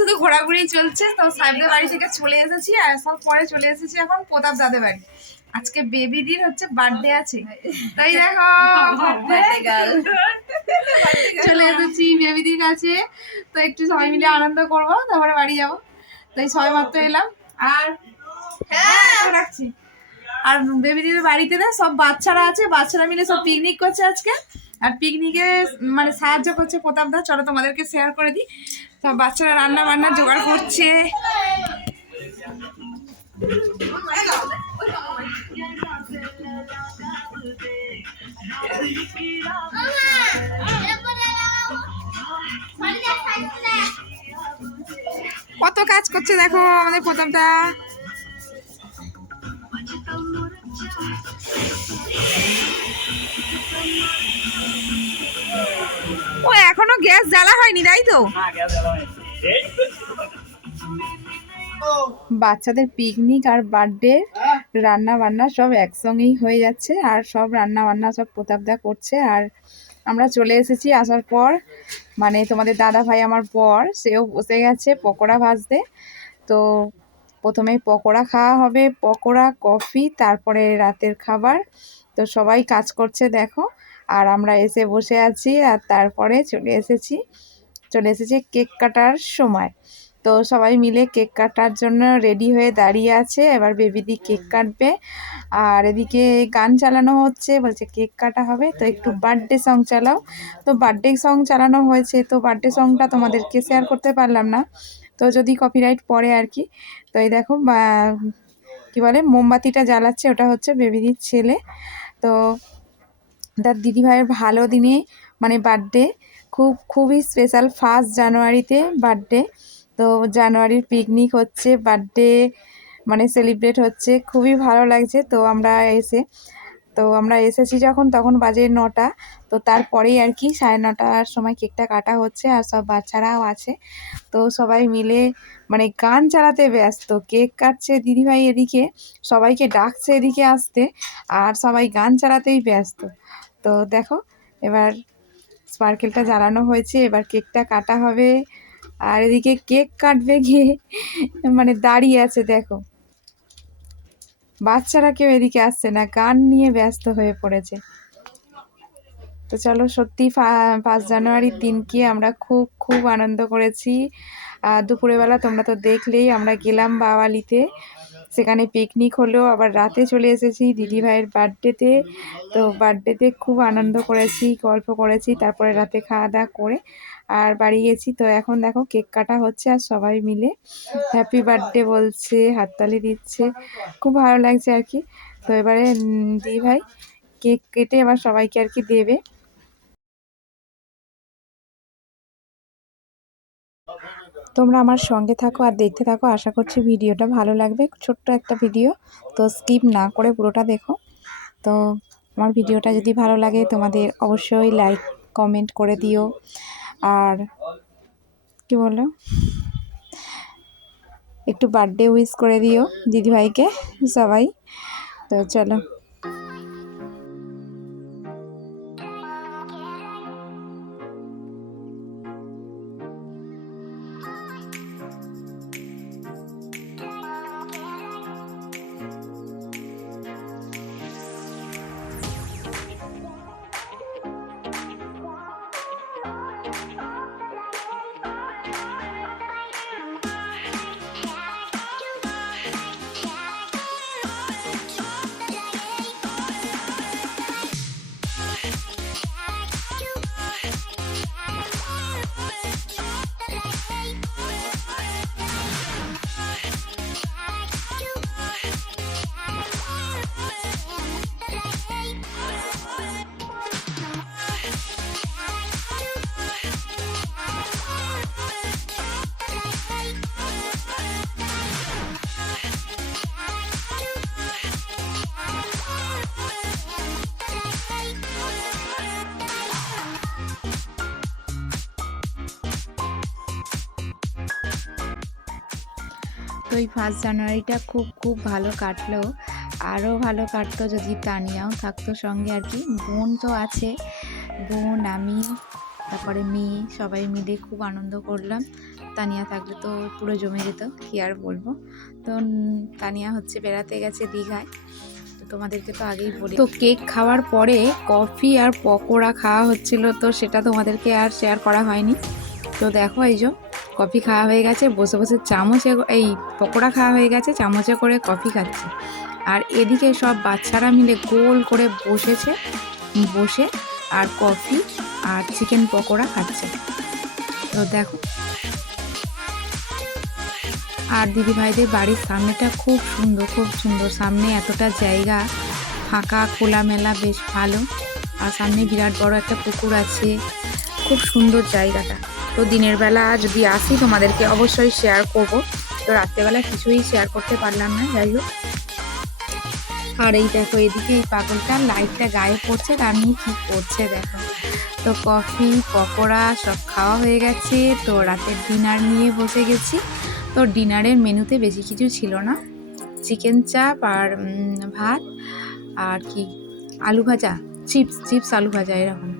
শুধু ঘোরাঘুরি চলছে তো সাহেবদের বাড়ি থেকে চলে এসেছি আর সব পরে চলে এসেছি এখন প্রতাপ দাদের বাড়ি। আজকে বেবিদির হচ্ছে বার্থডে আছে। তাই দেখো চলে এসেছি বেবিদির কাছে। তো একটু সবাই মিলে আনন্দ করব তারপরে বাড়ি যাব। তাই সবাই মাত্র এলাম। আর হ্যাঁ রাখছি। আর বেবি বেবিদির বাড়িতে না সব বাচ্চারা আছে বাচ্চারা মিলে সব পিকনিক করছে আজকে। আর পিকনিকে মানে সাহায্য করছে প্রতাপ দা। চলো তোমাদেরকে শেয়ার করে দিই। বাচ্চারা রান্না বান্না জোগাড় করছে। কত কাজ করছে দেখো আমাদের প্রতাপদা গ্যাস জ্বালা হয়নি তাই তো? বাচ্চাদের পিকনিক আর বার্থডে রান্না বান্না সব একসঙ্গেই হয়ে যাচ্ছে আর সব রান্না বান্না সব প্রতাপদা করছে আর আমরা চলে এসেছি আসার পর মানে তোমাদের দাদা ভাই আমার পর সেও বসে গেছে পকোড়া ভাজতে। তো প্রথমে পকোড়া খাওয়া হবে পকোড়া কফি তারপরে রাতের খাবার। তো সবাই কাজ করছে দেখো। আর আমরা এসে বসে আছি আর তারপরে চলে এসেছি চলে এসেছি কেক কাটার সময়। তো সবাই মিলে কেক কাটার জন্য রেডি হয়ে দাঁড়িয়ে আছে, এবার বেবিদি কেক কাটবে। আর এদিকে গান চালানো হচ্ছে, বলছে কেক কাটা হবে, তো একটু বার্থডে সং চালাও। তো বার্থডে সং চালানো হয়েছে, তো বার্থডে সংটা তোমাদেরকে শেয়ার করতে পারলাম না। তো যদি কপিরাইট পড়ে আর কি। তো এই দেখো কি বলে, মোমবাতিটা জ্বালাচ্ছে, ওটা হচ্ছে বেবিদির ছেলে। তো তার দিদিভাইয়ের ভালো দিনে মানে বার্থডে খুব, খুবই স্পেশাল ফার্স্ট জানুয়ারিতে বার্থডে তো জানুয়ারির পিকনিক হচ্ছে বার্থডে মানে সেলিব্রেট হচ্ছে, খুবই ভালো লাগছে, তো আমরা এসে তো আমরা এসেছি যখন, তখন বাজে নটা। তো তারপরেই আর কি, সাড়ে নটার সময় কেকটা কাটা হচ্ছে আর সব বাচ্চারাও আছে। তো সবাই মিলে মানে গান চালাতে ব্যস্ত, কেক কাটছে দিদিভাই এদিকে, সবাইকে ডাকছে এদিকে আসতে আর সবাই গান চালাতেই ব্যস্ত। তো দেখো, এবার স্পার্কেলটা জ্বালানো হয়েছে, এবার কেকটা কাটা হবে। আর এদিকে কেক কাটবে গিয়ে মানে দাঁড়িয়ে আছে, দেখো। বাচ্চারা কেউ এদিকে আসছে না গান নিয়ে ব্যস্ত হয়ে পড়েছে। তো চলো সত্যি পাঁচ জানুয়ারির দিনকে আমরা খুব খুব আনন্দ করেছি। দুপুরেবেলা তোমরা তো দেখলেই আমরা গেলাম বাওয়ালিতে। সেখানে পিকনিক হলো আবার রাতে চলে এসেছি দিদিভাইয়ের বার্থডেতে তো বার্থডেতে খুব আনন্দ করেছি, গল্প করেছি, তারপরে রাতে খাওয়া দাওয়া করে আর বাড়ি গেছি তো এখন দেখো কেক কাটা হচ্ছে আর সবাই মিলে হ্যাপি বার্থডে বলছে, হাততালি দিচ্ছে। খুব ভালো লাগছে আর কি। তো এবারে দি ভাই, কেক কেটে এবার সবাইকে আর কি দেবে। তোমরা আমার সঙ্গে থাকো আর দেখতে থাকো। আশা করছি ভিডিওটা ভালো লাগবে। ছোট্ট একটা ভিডিও, তো স্কিপ না করে পুরোটা দেখো। তো আমার ভিডিওটা যদি ভালো লাগে তোমাদের অবশ্যই লাইক কমেন্ট করে দিও। আর কি বলো একটু বার্থডে উইশ করে দিও দিদিভাইকে সবাই। তো চলো। তো এই ফার্স্ট জানুয়ারিটা খুব খুব ভালো কাটলো। আরও ভালো কাটতো যদি তানিয়াও থাকতো সঙ্গে আর কি। বোন তো আছে। বোন, আমি, তারপরে মেয়ে, সবাই মিলে খুব আনন্দ করলাম। তানিয়া থাকলে তো পুরো জমে যেত, কি আর বলব। তো তানিয়া হচ্ছে বেড়াতে গেছে দীঘায়। তোমাদেরকে তো আগেই বলি। তো কেক খাওয়ার পরে কফি আর পকোড়া খাওয়া হচ্ছিল, তো সেটা তোমাদেরকে আর শেয়ার করা হয়নি। তো দেখো এই যে কফি খাওয়া হয়ে গেছে, বসে বসে চামচে এই পকোড়া খাওয়া হয়ে গেছে, চামচে করে কফি খাচ্ছে। আর এদিকে সব বাচ্চারা মিলে গোল করে বসেছে, বসে আর কফি আর চিকেন পকোড়া খাচ্ছে। তো দেখো। আর দিদি ভাইদের বাড়ির সামনেটা খুব সুন্দর খুব সুন্দর। সামনে এতটা জায়গা, ফাঁকা, খোলামেলা, বেশ ভালো। আর সামনে বিরাট বড় একটা পুকুর আছে, খুব সুন্দর জায়গাটা। তো দিনের বেলা যদি আসি, তোমাদেরকে অবশ্যই শেয়ার করব। তো রাত্রেবেলা কিছুই শেয়ার করতে পারলাম না, যাই হোক। আর এই দেখো, এদিকে এই পাগলটা লাইটটা গায়ে পড়ছে তার নিয়ে কী করছে দেখো। তো কফি, পকোড়া সব খাওয়া হয়ে গেছে, তো রাতের ডিনার নিয়ে বসে গেছি। তো ডিনারের মেনুতে বেশি কিছু ছিল না। চিকেন চাপ আর ভাত আর কি, আলু ভাজা, চিপস চিপস, আলু ভাজা, এরকম।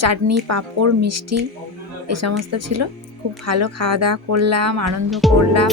চাটনি, পাঁপড়, মিষ্টি এই সমস্ত ছিল। খুব ভালো খাওয়া দাওয়া করলাম আনন্দ করলাম।